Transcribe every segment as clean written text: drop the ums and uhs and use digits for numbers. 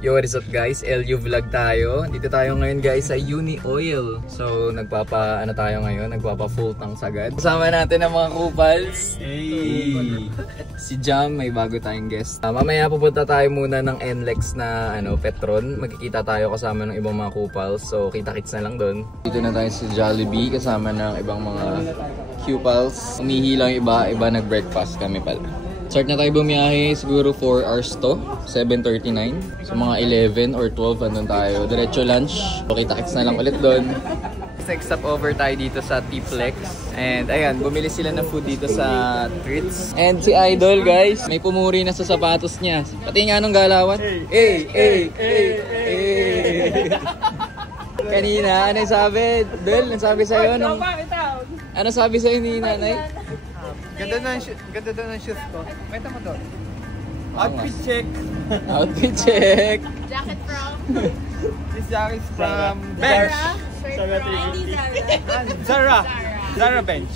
Yo, what is up guys? LU vlog tayo. Dito tayo ngayon guys sa Uni Oil. So, tayo ngayon? Nagpapa full tanks agad. Kasama natin ang mga kupals. Hey! Si Jam, may bago tayong guest. Mamaya pupunta tayo muna ng NLEX na Petron. Magkikita tayo kasama ng ibang mga kupals. So, kita-kits na lang doon. Dito na tayo sa Jollibee kasama ng ibang mga kupals. Umihi lang iba nag-breakfast kami pala. Start na tayo bumiyahe, siguro 4 hours to, 7:39. So mga 11 or 12 andun tayo. Diretso lunch. So kita-kits na lang ulit doon. Next stop over tayo dito sa T-Flex. And ayan, bumili sila ng food dito sa Treats. And si Idol guys, may pumuri na sa sapatos niya. Pati nga nung galawan. Kanina, ano yung sabi? Del, ano sabi sa'yo? Ano sabi sa'yo ni nanay? Ganda daw ng shoes ko. Meta mo doon. Outfit check. Outfit check. Jacket from? This jacket is from Bench. Zara Bench.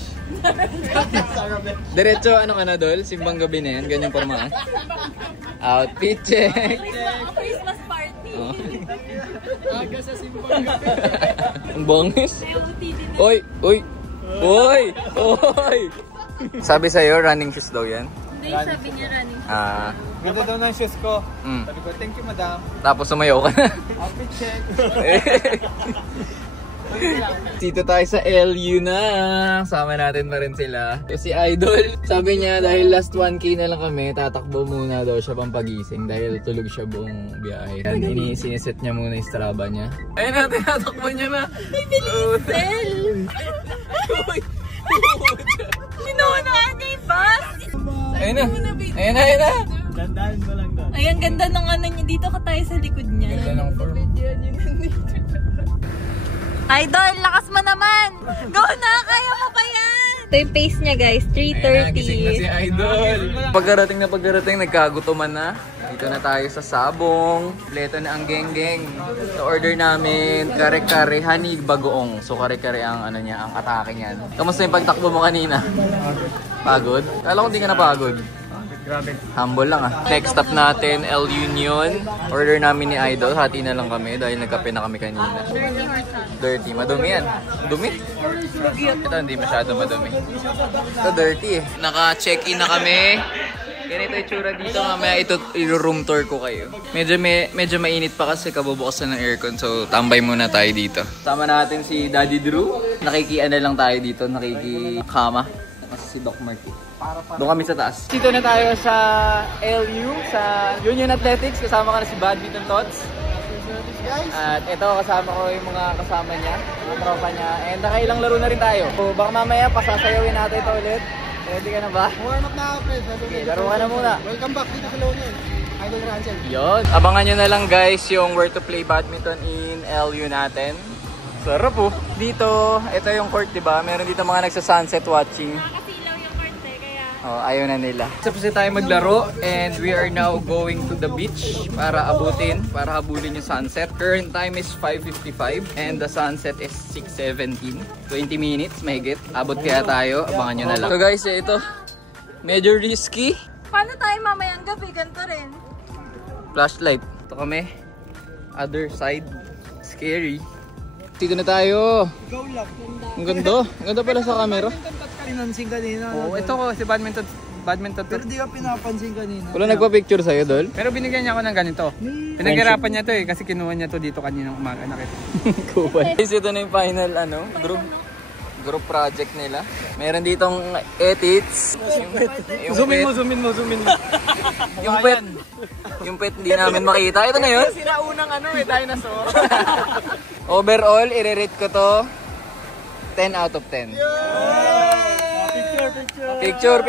Diretso, ano ka na Dol? Simbang gabi na yan, ganyang forma. Outfit check. Christmas party. Aga sa simbang gabi. Ang bongis. Oy! Sabi sa'yo, running shoes daw yan? Hindi, sabi niya running shoes. Ganda daw ng shoes ko. Sabi ko, thank you madam. Tapos sumayaw ka na. Outfit check. Dito tayo sa LU na. Sama natin pa rin sila. Si Idol, sabi niya dahil last 1K na lang kami, tatakbo muna daw siya pampagising dahil tulog siya buong biyahe. Siniset niya muna yung Strava niya. Ayun na, tinatakbo niya na. May bilisel! Sinuunaan niya yung bus! Ayun na. Dandahan mo lang doon. Ay, ang ganda ng ano niya. Dito ka tayo sa likod niya. Ganda ng form. Idol, lakas mo naman! Go na! Kaya mo pa yan! Ito yung pace niya guys, 3:30. Ayun na, gising na si Idol. Pagkarating, nagkagutuman na. Dito na tayo sa Sabong. Pleto na ang geng-geng. So order namin kare-kare honey bagoong. So kare-kare ang ang atake niyan. Kamusta yung pagtakbo mo kanina? Pagod? Kala ko hindi ka napagod. Grabe. Humble lang Next stop natin, El Union. Order namin ni Idol. Hati na lang kami dahil nagkape na kami kanina. Dirty. Madumi yan. Dumi? Ito hindi masyado madumi. Ito dirty Naka-check-in na kami. Ganito yung tsura dito. Mamaya i-room tour ko kayo. Medyo mainit pa kasi kabubukasan ng aircon. So tambay muna tayo dito. Sama natin si Daddy Drew. Nakikiana lang tayo dito. Nakikikama. Kasi si Doc Marty. Doon kami sa taas. Dito na tayo sa LU, sa Union Athletics. Kasama ka na si Badminton Tots. At ito, kasama ko yung mga kasama niya, mga tropa niya. And nakailang laro na rin tayo. So baka mamaya, pasasayawin natin ito ulit. Ready ka na ba? Warm up na ako, friend. Okay, laro ka na muna. Welcome back dito sa Lone. Idol Rancel. Yun. Abangan nyo na lang guys yung where to play badminton in LU natin. Sarap Dito, ito yung court, diba? Meron dito mga nagsa-sunset watching. Oh, ayaw na nila. Tapos tayo maglaro and we are now going to the beach para habulin yung sunset. Current time is 5:55 and the sunset is 6:17. 20 minutes, mahigit. Abot kaya tayo, abangan nyo na lang. So guys, ito, medyo risky. Paano tayo mamayang gabi? Ganito rin. Flashlight. Ito kami. Other side. Scary. Dito na tayo. Go lang. Ang ganda. Ang ganda pala sa camera. Pinansin kanina. Ito ko si badminton. Pero di ka pinapansin kanina. Wala nagpa-picture sa'yo, Dol? Pero binigyan niya ako ng ganito. Pinaghirapan niya to kasi kinuha niya to dito kaninang umaga nakita. Cool. Guys, ito na yung final group project nila. Meron ditong edits. Zoomin mo. Yung pet hindi namin makita. Ito na yun. Sinaunang dinosaur. Overall, i-rate ko to 10 out of 10. Picture.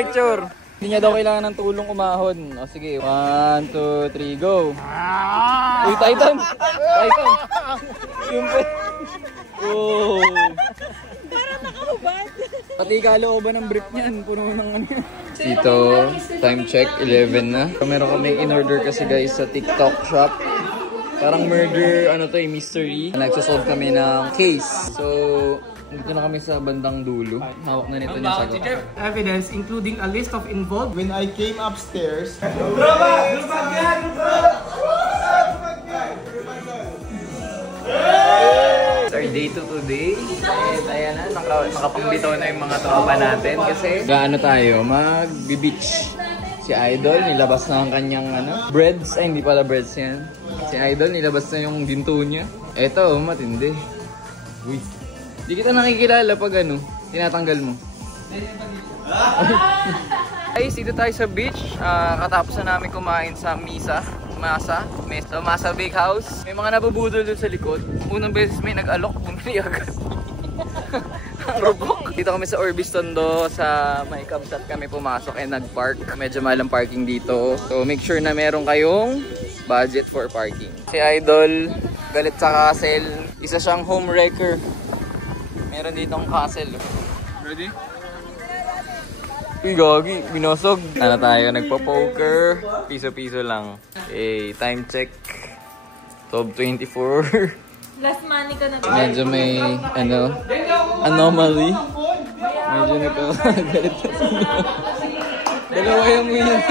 Hindi niya daw kailangan ng tulong umahon. O sige, 1, 2, 3, go. Uy, Titan. Yung pet. Oh. Parang nakahubad. Pati kalooban ng brief niyan. Puno ng Dito, time check, 11 na. Meron kami in-order kasi guys sa TikTok shop. Parang murder, mystery. Nagsosolve kami ng case. So, dito na kami sa bandang dulo. Hawak na nito niya sagot. Evidence including a list of involved. When I came upstairs, day to today. And ayan na, nakapangbitaw na yung mga tropa natin kasi gaano tayo, mag-beach. Si Idol, nilabas na ang kanyang breads. Ay, hindi pala breads yan. Si Idol, nilabas na yung ginto niya. Eto, matindi. Uy. Di kita nakikilala pag tinatanggal mo. Guys, dito tayo sa beach. Katapos na namin kumain sa Masa Big House. May mga nabubudol doon sa likod. Unang beses may nag-alok, bumili agad. Ang rubok. Dito kami sa Orbis Tondo, sa may Kamsat kami pumasok and nag-park. Medyo mahal ang parking dito. So make sure na meron kayong budget for parking. Si Idol, galit sa castle. Isa siyang home wrecker. Meron ditong castle. Ready? Uy, gagi, binosog. Ano tayo, nagpa-poker. Piso-piso lang. Okay, time check. 12:24. Last money ka na. Medyo may, anomaly. Medyo nagkakagalit na sila. Dalawa yung winner.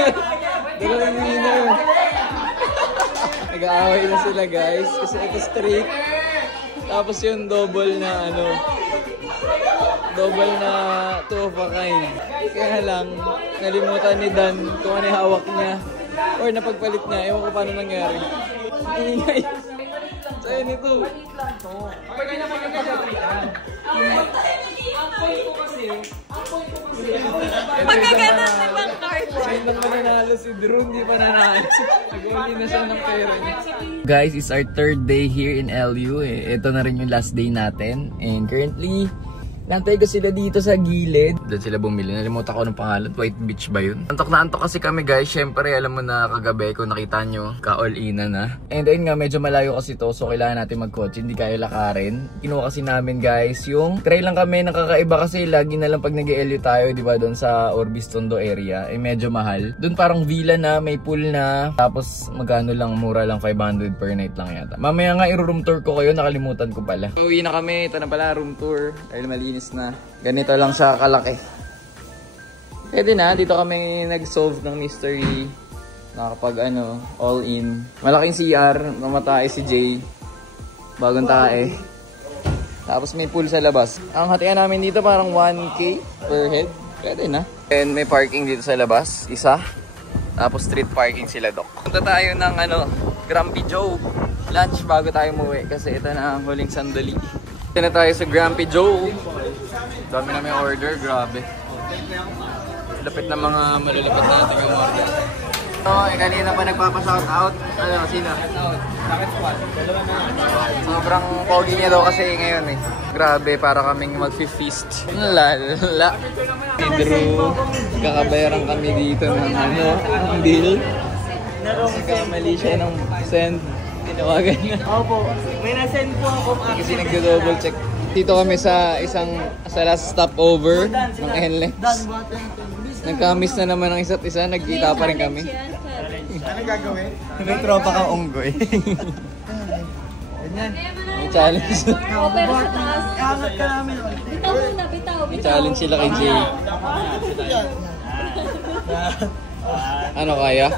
Nag-aaway na sila, guys. Kasi ito straight. Tapos yung double na double na 2 of a kind. Kaya lang, nalimutan ni Dan kung ano yung hawak niya. Or napagpalit niya. Ewan ko paano nangyari. Ingay. Sa'yo nito. Pagkaganan ng mga card. Ngayon lang mananalo si Drew, hindi pa nanalo. Nag-uli na siya ng pera niya. Guys, it's our 3rd day here in LU. Ito na rin yung last day natin. And currently, nantay ko sila dito sa gilid. Doon sila bumili. Nalimutan ko ng pangalan. White Beach ba yun? Antok na antok kasi kami, guys. Siyempre, alam mo na kagabi kung nakita nyo, ka-all-in na. And ayun nga, medyo malayo kasi to. So, kailangan natin mag-coach. Hindi kaya lakarin. Kinuha kasi namin, guys, yung try lang kami. Nakakaiba kasi lagi na lang pag nag-LU tayo, di ba, doon sa Orbis Tondo area. Medyo mahal. Doon parang villa na, may pool na. Tapos, magkano lang, mura lang, 500 per night lang yata. Mamaya nga, i-room tour ko kayo. Nakalimutan ko pala. Uwi na kami. Ito na pala, room tour. Dahil malinis na. Ganito lang siya kalaki. Pwede na, dito kami nag-solve ng mystery. Nakapag all in. Malaking CR, mamatay si Jay. Bagong tae. Tapos may pool sa labas. Ang hatian namin dito parang 1K per head. Pwede na. And may parking dito sa labas, isa. Tapos street parking sila, Dok. Punta tayo ng Grumpy Joe. Lunch bago tayo umuwi kasi ito na ang huling sandali. Ito na tayo sa Grumpy Joe. Dami na may order, grabe. Lapit na mga malalapit natin yung order. So, kanina pa nagpapa-shoutout. Sino? Rocket Squad. Sobrang pogi niya daw kasi ngayon Grabe, para kaming mag-feast. Lala. Si Drew, kakabayaran kami dito ng ng bill. Nagkamali siya ng send. Tinawagan na. Opo, may na-send po ako. Kasi nagdo-double check. Dito kami sa last stopover ng NLEX. Nagka-miss na naman ang isa't isa, nagkita pa rin kami. Ano gagawin? May tropa kang unggoy. May challenge. Oo, pero sa taas. Iangat ka namin. Bitaw muna, bitaw. May challenge sila kay Jay. Ano kaya?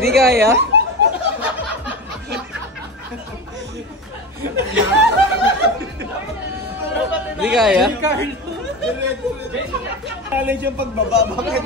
Hindi kaya? Hindi kaya? Challenge yung pagbaba. Bakit